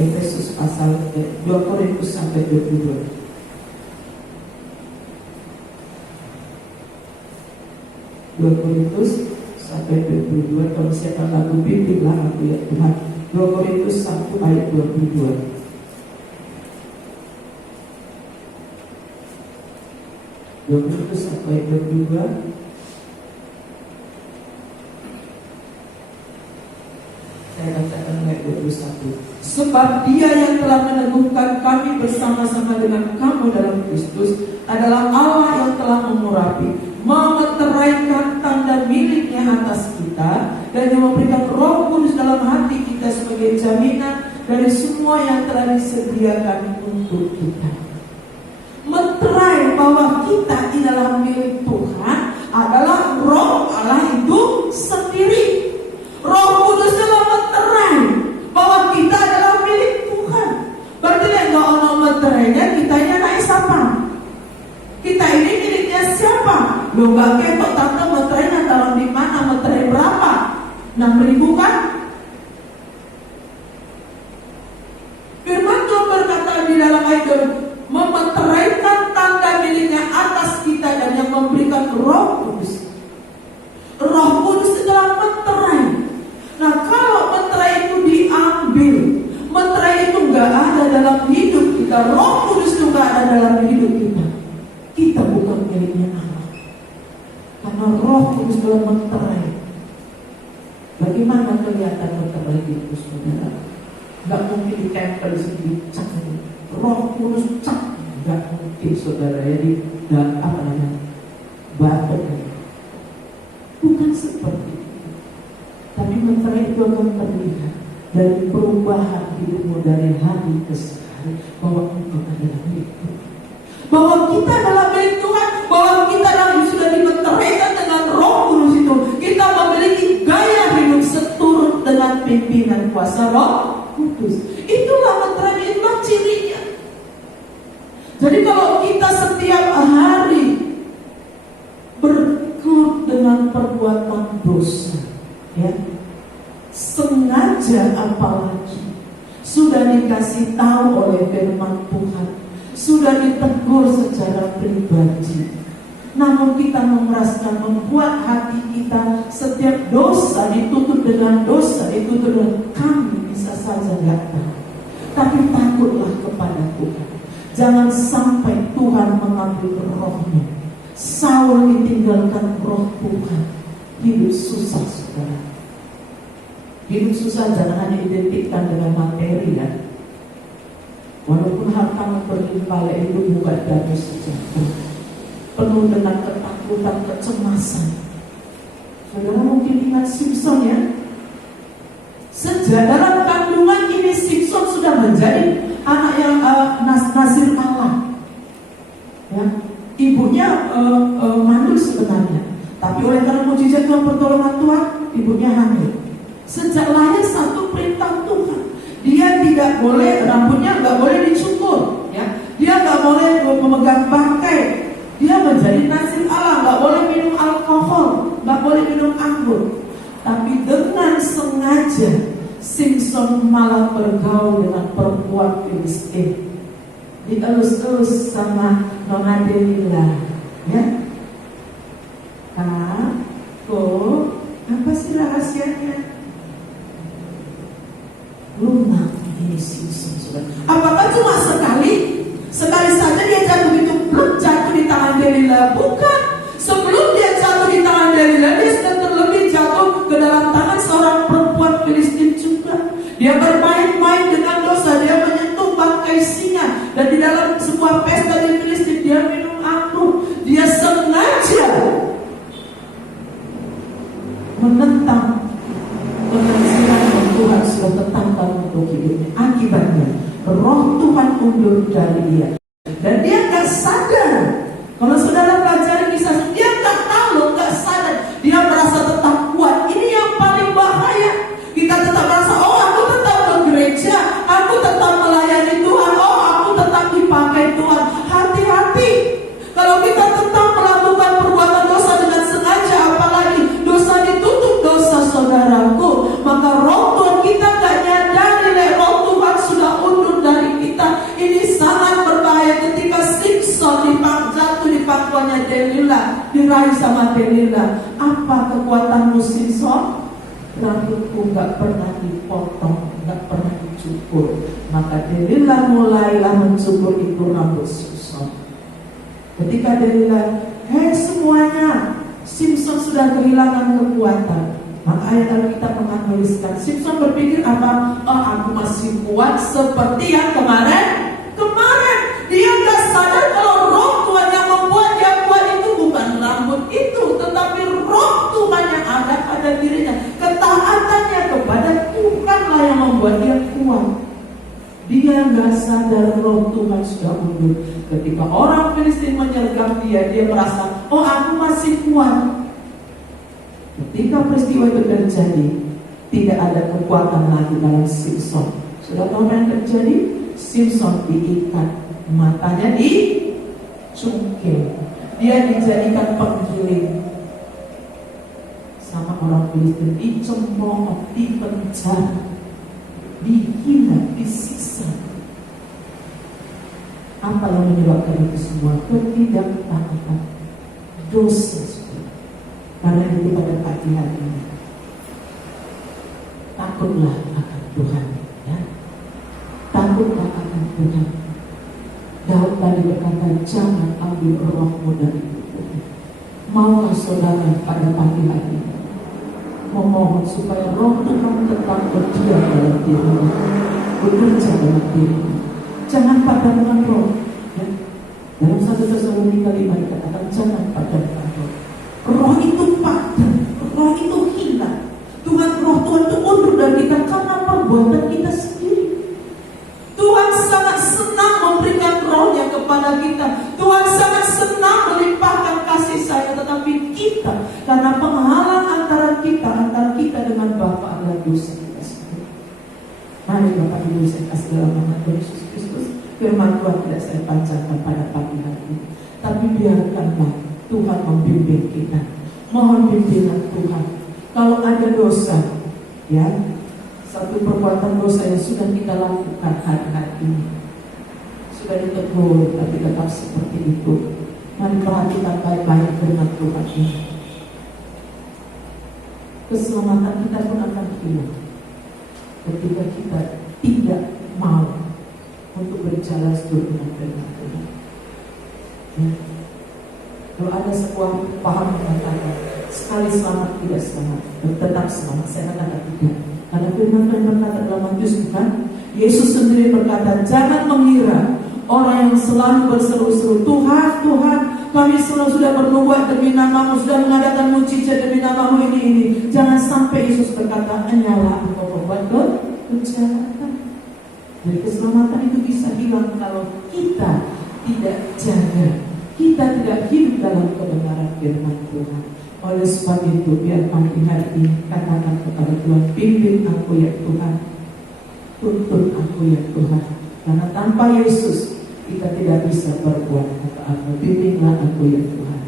Efesus pasal 2 Korintus sampai 22. 2 Korintus sampai 22. Kalau siapa lagu bimbinglah aku ya Tuhan. 2 Korintus 1 ayat 22. 2 Korintus 1 ayat 22. Saya bacakan ayat 21. Sebab Dia yang telah meneguhkan kami bersama-sama dengan kamu dalam Kristus adalah Allah yang telah mengurapi, memeteraikan tanda miliknya atas kita, dan yang memberikan Roh Kudus dalam hati kita sebagai jaminan dari semua yang telah disediakan untuk kita. Meterai bahwa kita adalah milik Tuhan adalah Roh Allah itu sendiri. Roh Kudus dalam meterai bahwa kita adalah milik Tuhan. Berarti kalau orang meterainya, kita ini anak siapa? Kita ini miliknya siapa? Lo gak ketok tante meterainya taruh di mana? Meterai berapa? 6.000 kan? Firman Tuhan berkata di dalam ayat memeteraikan tanda miliknya atas kita dan yang memberikan Roh Kudus. Roh Kudus adalah meterai. Nah kalau meterai itu diambil, meterai itu gak ada dalam hidup kita kita, Roh Kudus juga ada dalam hidup kita, kita bukan miliknya Allah. Karena Roh Kudus dalam menterai. Bagaimana kelihatan menterai itu, saudara? Gak mungkin ditempel sendiri, cak. Roh Kudus cak, gak mungkin, saudara. Jadi apa namanya? Batuk. Bukan seperti itu. Tapi menterai itu akan terlihat dari perubahan hidupmu dari hari ke hari, bahwa engkau adalah milik Tuhan, bahwa kita adalah milik Tuhan, bahwa kita sudah dimeteraikan dengan Roh Kudus itu. Kita memiliki gaya hidup seturut dengan pimpinan kuasa Roh Kudus. Itulah meterai, itulah cirinya. Jadi kalau kita setiap hari bergelut dengan perbuatan dosa, ya, sengaja apalagi sudah dikasih tahu oleh firman Tuhan, sudah ditegur secara pribadi, namun kita memeraskan, membuat hati kita setiap dosa ditutup dengan dosa, itu dengan kami bisa saja nggak tahu, tapi takutlah kepada Tuhan. Jangan sampai Tuhan mengambil rohnya. Saul ditinggalkan roh Tuhan, hidup susah, saudara. Hidup susah jangan hanya identikkan dengan materi, ya. Walaupun hartamu berlimpah, itu bukan damai sejahtera, penuh dengan ketakutan, kecemasan. Saudara mungkin ingat Simpson, ya. Sejak dalam kandungan ini Simpson sudah menjadi anak yang nasir Allah, ya. Ibunya mandul sebenarnya, tapi oleh karena mujizat Tuhan, pertolongan Tuhan, ibunya hamil. Sejak lahir satu perintah Tuhan, dia tidak boleh, rambutnya nggak boleh dicukur, ya. Dia nggak boleh memegang bangkai. Dia menjadi nasir Allah, nggak boleh minum alkohol, nggak boleh minum anggur. Tapi dengan sengaja Simpson malah bergaul dengan perempuan Filistin, dielus-elus sama Nona Delila, ya. Apa sih rahasianya? Lunak ini Simpson, saudara. Apakah cuma sekali saja dia jatuh itu, belum jatuh di tangan Delila? Bukan. Sebelum dia jatuh di tangan Delila, dia sudah terlebih jatuh ke dalam tangan seorang perempuan Filistin juga. Dia bermain-main dengan dosa, dia menyentuh bangkai singa, dan di dalam sebuah pesta di Filistin dia minum anggur. Dia sengaja menentang penasihat yang Tuhan sudah tetapkan untuk hidupnya. Akibatnya roh Tuhan undur dari dia, dan dia gak sadar. Kalau saudara pelajari kisah, dia gak tahu, gak sadar. Dia merasa tetap kuat. Ini yang paling bahaya. Kita tetap merasa, oh aku tetap ke gereja, aku tetap melayani Tuhan, oh aku tetap dipakai Tuhan. Hati-hati. Kalau kita tetap melakukan perbuatan dosa dengan sengaja, apalagi dosa ditutup dosa, saudaraku, maka roh Tuhan kita gak nyadari, roh Tuhan sudah undur dari kita. Ini sangat berbahaya. Ketika Simpson jatuh di pangkuannya Delila, diraih sama Delila, apa kekuatanmu Simpson? Rambutku gak pernah dipotong, gak pernah dicukur. Maka Delila mulailah mencukur itu rambut Simpson. Ketika Delila, semuanya, Simpson sudah kehilangan kekuatan. Maka ayat Alkitab menuliskan, Simpson berpikir apa? Oh, aku masih kuat seperti yang kemarin. Dia gak sadar kalau roh Tuhan yang membuat dia kuat itu bukan rambut itu, tetapi roh Tuhan yang ada pada dirinya. Ketaatannya kepada Tuhanlah yang membuat dia kuat. Dia gak sadar roh Tuhan sudah undur. Ketika orang Filistin menyergap dia merasa, oh aku masih kuat. Ketika peristiwa itu terjadi, tidak ada kekuatan lagi dalam Simpson. Sudah tahu apa yang terjadi? Simpson diikat, matanya dicungkil, dia dijadikan penggiling sama orang Filistin, dicemooh, dipenjara, dihina, disiksa. Apa yang menyebabkan itu semua? Ketidaktaatan, dosa. Karena itu pada pagi hari ini, takutlah akan Tuhan, ya. Takutlah akan Tuhan. tadi berkata, jangan ambil rohmu dari tubuhmu. Maukah saudara pada pagi hari ini memohon supaya roh Tuhan tetap berdiam dalam dirimu, bekerja dalam dirimu. Jangan padamkan roh. Ya. Dalam 1 Tesalonika 5 dikatakan, jangan padamkan roh. Roh itu padam, roh itu hilang. Roh Tuhan itu mundur dari kita karena perbuatan kita sendiri. Tuhan sangat senang memberikan rohnya kepada kita. Tuhan sangat senang melimpahkan kasih sayang, tetapi kita karena penghalang antara kita dengan Bapa adalah dosa kita sendiri. Mari Bapak Ibu saya kasih dalam nama Tuhan Yesus Kristus, firman Tuhan tidak saya bacakan pada pagi hari ini, tapi biarkanlah Tuhan membimbing kita. Mohon bimbingan Tuhan. Kalau ada dosa, ya, satu perbuatan dosa yang sudah kita lakukan hari-hari ini, sudah ditegur tapi tetap seperti itu, mari perhatikan baik-baik firman Tuhan ini. Keselamatan kita pun akan hilang ketika kita tidak mau untuk berjalan seturut dengan firman Tuhan. Ya. Kalau ada sebuah paham mengatakan sekali selamat tidak selamat, tetap selamat, saya katakan tidak. Karena firman Tuhan berkata dalam Matius, bukan? Yesus sendiri berkata, jangan mengira orang yang selalu berseru-seru, Tuhan, Tuhan, kami selalu sudah bernubuat demi namamu, sudah mengadakan mujizat demi namamu ini. Jangan sampai Yesus berkata, hanyalah engkau berbuat kejahatan. Jadi keselamatan itu bisa hilang kalau kita tidak jaga, kita tidak hidup dalam kebenaran firman Tuhan. Oleh sebab itu, biar pagi hari ini katakan kepada Tuhan, pimpin aku ya Tuhan, tuntun aku ya Tuhan. Karena tanpa Yesus kita tidak bisa berbuat apa-apa. Bimbinglah aku ya Tuhan.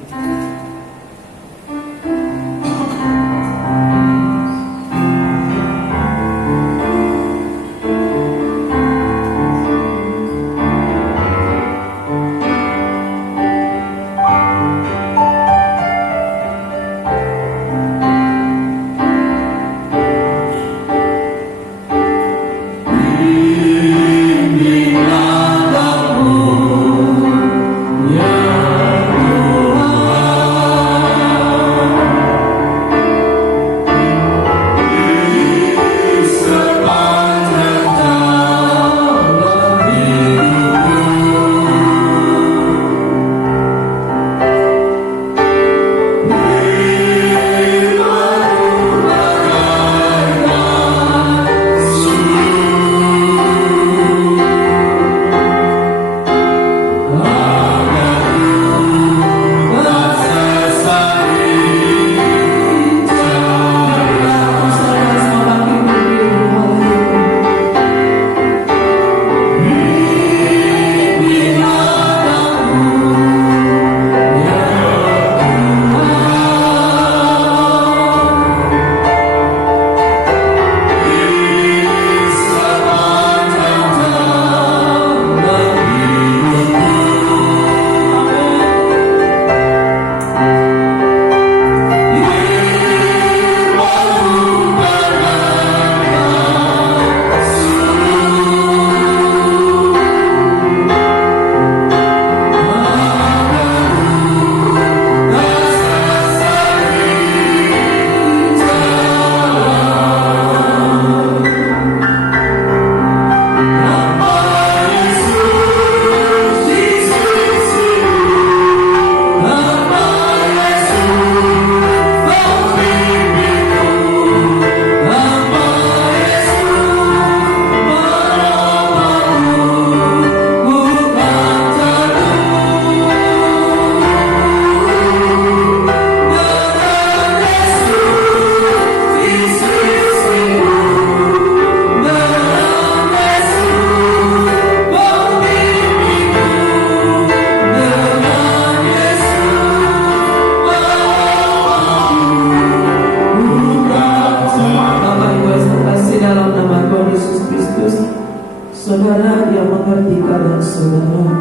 Saudara, dia mengerti keadaan saudara.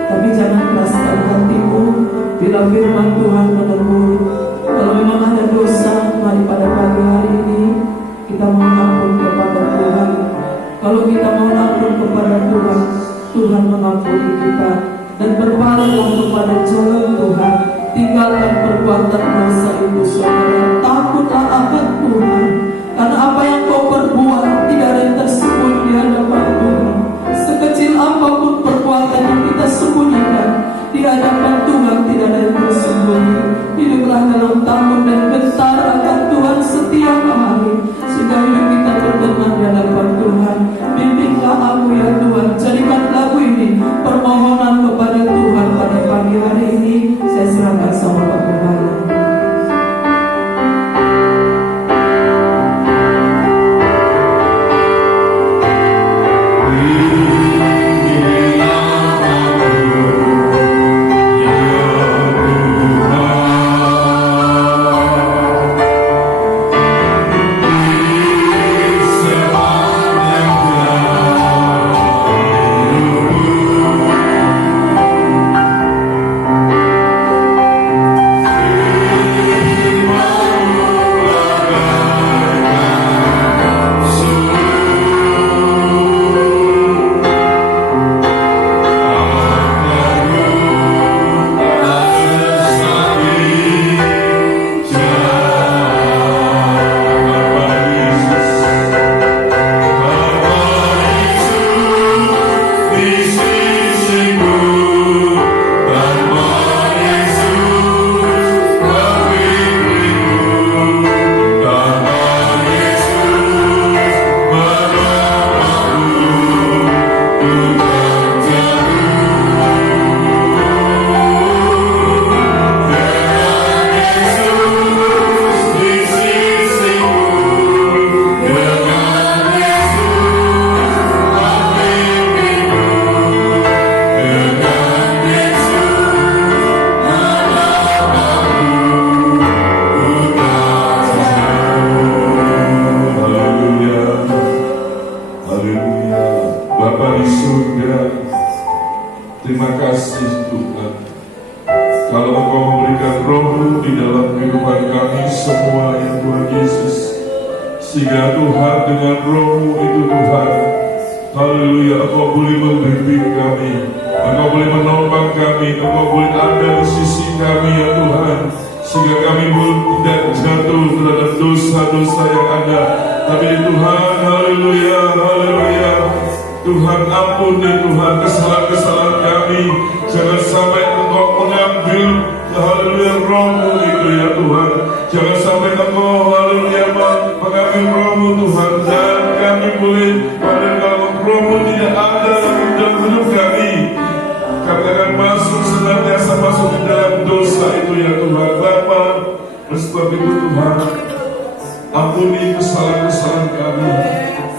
Tapi jangan keraskan hatimu bila firman Tuhan menegur. Kalau memang ada dosa, mari pada pagi hari ini kita mohon ampun kepada Tuhan. Kalau kita mohon ampun kepada Tuhan, Tuhan Tuhan mengampuni kita dan berpaling kepada jalan Tuhan. Tinggalkan perbuatan dosa itu, saudara. Takutlah akan Tuhan, karena apa yang kau perbuat tidak ada yang tersembunyi di hadapan Tuhan. Sekecil apapun perbuatan yang kita sembunyikan, di hadapan Tuhan tidak ada yang tersembunyi. Hiduplah dalam takut dan gentar akan Tuhan setiap hari, sehingga hidup kita berkenan di hadapan Tuhan. Bimbinglah aku ya Tuhan. Jadikan lagu ini permohonan kepada Tuhan pada pagi hari ini. Saya serahkan sama Pak Gembala. Terima kasih Tuhan, kalau Engkau memberikan Roh-Mu di dalam kehidupan kami semua ya Tuhan Yesus, sehingga Tuhan dengan Roh-Mu itu Tuhan, haleluya, Engkau boleh membimbing kami, Engkau boleh menopang kami, Engkau boleh ada di sisi kami ya Tuhan, sehingga kami tidak jatuh terhadap dosa-dosa yang ada. Tapi Tuhan, haleluya, haleluya, Tuhan ampuni Tuhan kesalahan-kesalahan kami. Jangan sampai Engkau mengambil haleluya Roh-Mu itu ya Tuhan. Jangan sampai Engkau haleluya mengambil Roh-Mu Tuhan, dan kami boleh pada kalau Roh-Mu tidak ada dalam hidup kami, kami akan masuk senantiasa masuk di dalam dosa itu ya Tuhan. Bapa, sebab itu Tuhan, ampuni kesalahan-kesalahan kami,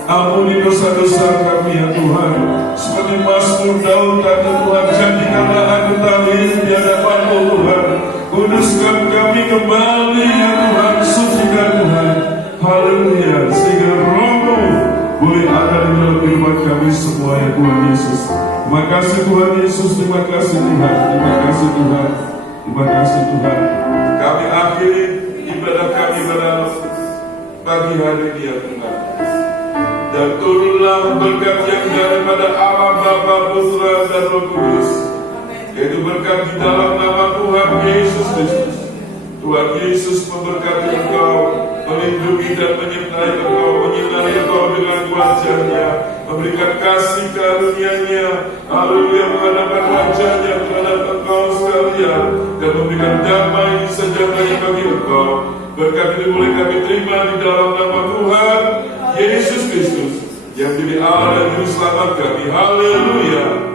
ampuni dosa-dosa kami ya Tuhan. Seperti Mazmur Daud kata Tuhan, jadikanlah aku tahir di hadapan-Mu Tuhan. Kuduskan kami kembali ya Tuhan, sucikan Tuhan, haleluya, sehingga Roh-Mu boleh ada di dalam kehidupan kami semua ya Tuhan Yesus. Terima kasih Tuhan Yesus, terima kasih Tuhan, terima kasih Tuhan, terima kasih Tuhan. Kami akhiri ibadah kami pada pagi hari ini ya Tuhan. Dan turunlah berkat yang daripada Allah Bapa, Putra dan Roh Kudus, yaitu berkat di dalam nama Tuhan Yesus Kristus. Tuhan Yesus memberkati engkau, melindungi dan menyertai engkau, menyinari engkau dengan wajah-Nya, memberikan kasih karunia-Nya, haleluya, menghadapkan wajah-Nya terhadap engkau sekalian, dan memberikan damai sejahtera bagi engkau. Berkat ini boleh kami terima di dalam nama Tuhan Yesus Kristus, yang jadi Allah dan Juru Selamat kami. Haleluya.